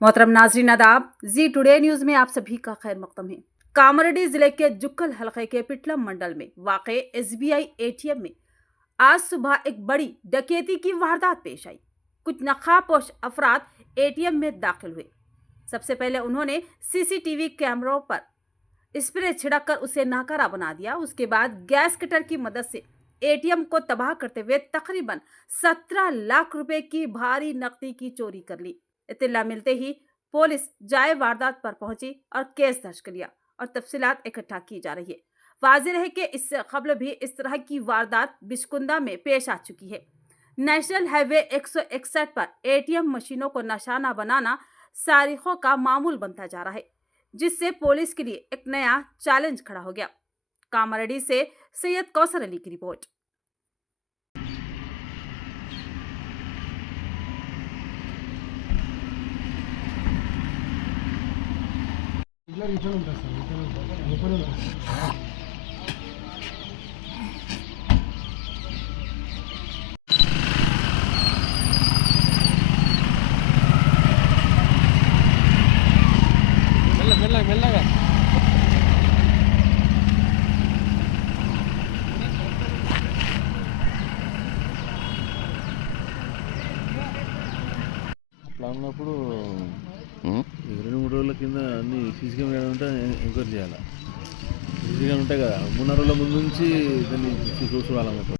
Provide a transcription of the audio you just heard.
मोहतरम नाजरीन आदाब, जी टुडे न्यूज में आप सभी का खैर मकदम है। कामारेड्डी जिले के जुक्कल हलके के पिटलम मंडल में वाक़े एसबीआई एटीएम में आज सुबह एक बड़ी डकैती की वारदात पेश आई। कुछ नकाबपोश अफराद एटीएम में दाखिल हुए। सबसे पहले उन्होंने सीसीटीवी कैमरों पर स्प्रे छिड़क कर उसे नाकारा बना दिया। उसके बाद गैस कटर की मदद से एटीएम को तबाह करते हुए तकरीबन 17 लाख रुपए की भारी नकदी की चोरी कर ली। इत्तला मिलते ही पुलिस जाए वारदात पर पहुंची और केस दर्ज कर लिया और तफसीलात इकट्ठा की जा रही है। वाज़ेह है कि इससे कबल भी इस तरह की वारदात बिचकुंदा में पेश आ चुकी है। नेशनल हाईवे 161 पर एटीएम मशीनों को निशाना बनाना सारिखों का मामूल बनता जा रहा है, जिससे पुलिस के लिए एक नया चैलेंज खड़ा हो गया। कामारेड्डी से सैयद कौसर अली की रिपोर्ट। మెల్లగా అట్లా ఉన్నప్పుడు 2-3 రోజుల కింద అన్ని సీసీ కెమెరా ఉంటే ఎంక్వైరీ చేయాలి. సీసీ కెమెరా ఉంటాయి కదా, 3 రోజుల ముందు నుంచి దాన్ని చూసుకోవాలన్నమాట.